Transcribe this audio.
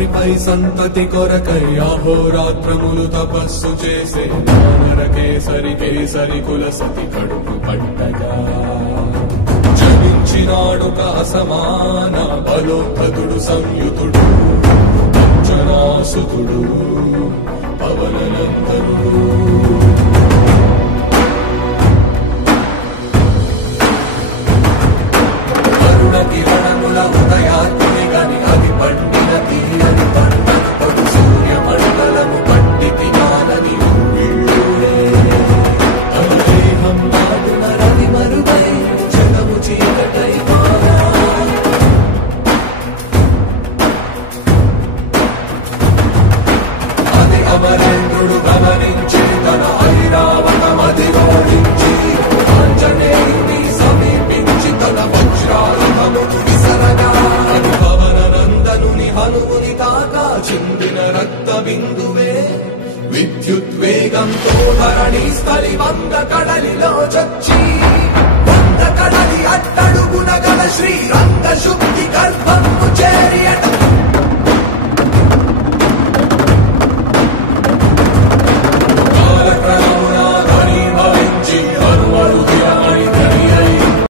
రాత్రిపై సంతతి కొరకై అహోరాత్రములు తపస్సు చేసే వానర కేసరి కేసరి కుల సతి కడుపు పట్టగా జనించినాడొక అసమాన బలోద్ధతుడు సంయుతుడు అంజనాసుతుడు పవననందనుడు. కిరణముల ఉదయాత్మి గని అది పండిన తీరని పంటను పడు సూర్య మండలము పండితి నాలని దేహం నాటున రవి మరుగై జగము చీకటై అది అమరేంద్రుడు గమనించి తన ఐరావతమది ఓడించి ఆంజనేయుని సమీపించి తన వజ్రాయుధమును విసరగా అది పవననందనుని హనుముని తాకా చిందిన రక్త బిందువే విద్యుద్వేగంతో ధరణి స్థలి వంద కడలిలో చొచ్చి వంద కడలి అట్టడుగున గల శ్రీరంగ శుద్ధి